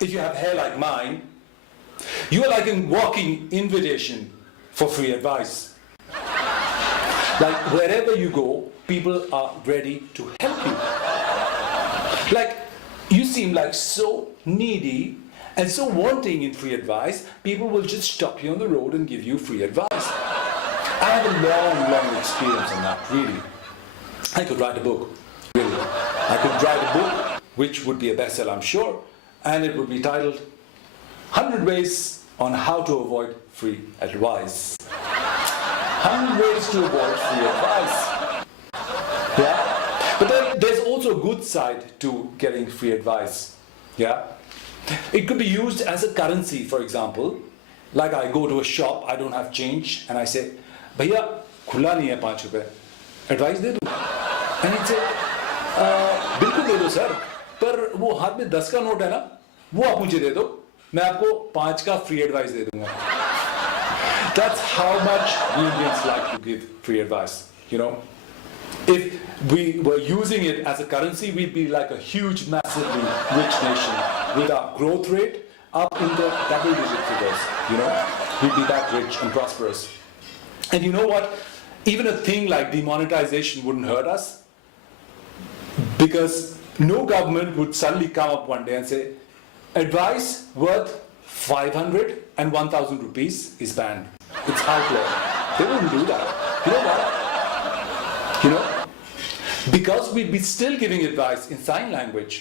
if you have hair like mine, you are like a walking invitation for free advice. Like wherever you go, people are ready to help you. Like you seem like so needy and so wanting in free advice, people will just stop you on the road and give you free advice. I have a long experience on that, really. I could write a book, really. I could write a book which would be a bestseller, I'm sure, and it would be titled 100 Ways on How to Avoid Free Advice. 100 Ways to Avoid Free Advice. Yeah? But then there's also a good side to getting free advice. Yeah? It could be used as a currency, for example. Like I go to a shop, I don't have change, and I say, Bhaiya, khula nahi hai 5 rupaye. Advice de do? And he'd say, बिल्कुल दे दो sir, पर वो हाथ में 10 का note है ना, वो आप मुझे दे दो, मैं आपको 5 का free advice दे दूंगा. That's how much we Indians like to give free advice, you know. If we were using it as a currency, we'd be like a huge, massively rich nation with our growth rate up in the double-digit figures, you know. We'd be that rich and prosperous. And you know what? Even a thing like demonetization wouldn't hurt us, because no government would suddenly come up one day and say, advice worth 500 and 1,000 rupees is banned. It's outlawed. They wouldn't do that. You know why? You know? Because we'd be still giving advice in sign language.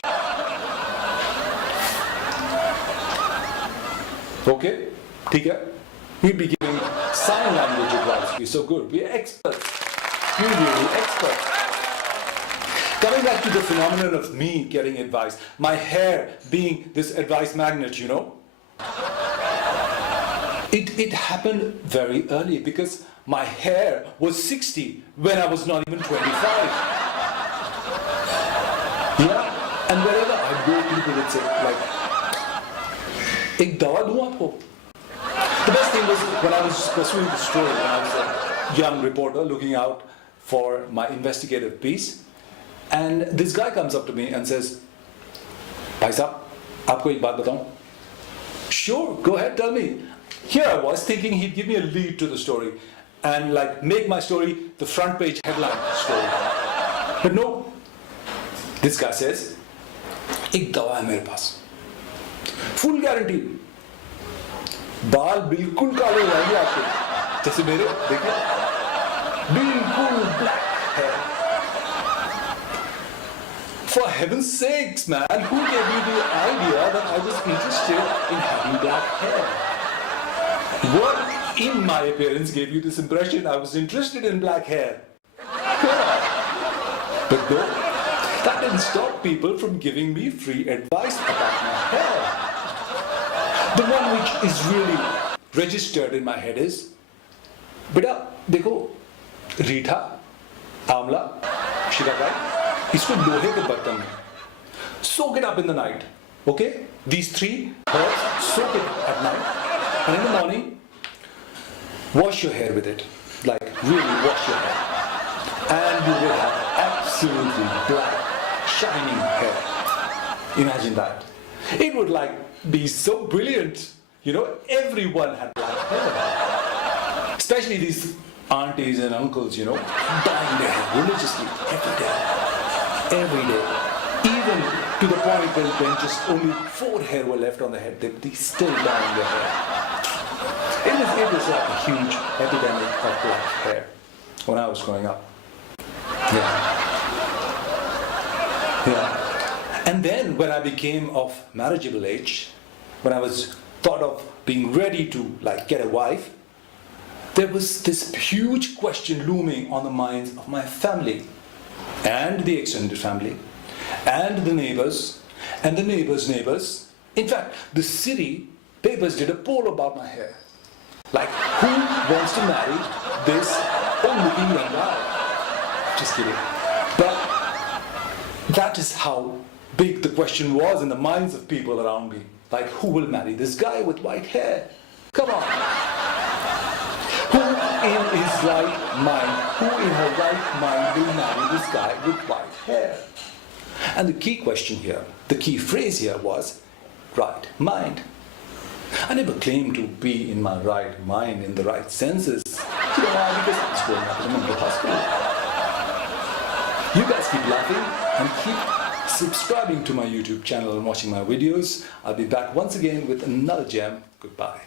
Okay? ठीक है? We'd be giving sign language advice. We're so good. We're experts. We're really experts. Coming back to the phenomenon of me getting advice, my hair being this advice magnet, you know, it happened very early because my hair was 60 when I was not even 25. Yeah, and wherever I go, people would say, like, ek dawa दूं आपको? The best thing was when I was pursuing the story, when I was a young reporter looking out for my investigative piece, and this guy comes up to me and says, Bhai Sahab, aapko ek baat bataun? Sure, go ahead, tell me. Here I was thinking he'd give me a lead to the story and like make my story the front page headline story. But no, this guy says, ek dawa hai mere paas. Full guarantee. बाल बिल्कुल काले हो जाएंगे आपके, जैसे मेरे, देखिए, बिल्कुल black hair. For heaven's sakes, man, who gave you the idea that I was interested in having black hair? What in my appearance gave you this impression I was interested in black hair? But no, that didn't stop people from giving me free advice about my hair. The one which is really registered in my head is, beta, देखो, रीठा, आंवला, शिकाकाई, इसको लोहे के बर्तन में, soak it up in the night, okay? These 3 herbs, soak it at night, and in the morning, wash your hair with it, like really wash your hair, and you will have absolutely black, shining hair. Imagine that. It would like be so brilliant, you know, everyone had black hair, especially these aunties and uncles, you know, dyeing their hair religiously every day, even to the point when just only 4 hair were left on the head, they still dyeing their hair. It was like a huge epidemic of black hair when I was growing up. Yeah. And then when I became of marriageable age, when I was thought of being ready to like get a wife, there was this huge question looming on the minds of my family and the extended family and the neighbors and the neighbors' neighbors. In fact, the city papers did a poll about my hair. Like, who wants to marry this old-looking young guy? Just kidding. But that is how big the question was in the minds of people around me. Like, who will marry this guy with white hair? Come on. Who in his right mind, who in her right mind will marry this guy with white hair? And the key question here, the key phrase here was, right mind. I never claimed to be in my right mind in the right senses. You know why? Because I was growing up in a mental hospital. You guys keep laughing and keep subscribing to my YouTube channel and watching my videos. I'll be back once again with another gem. Goodbye.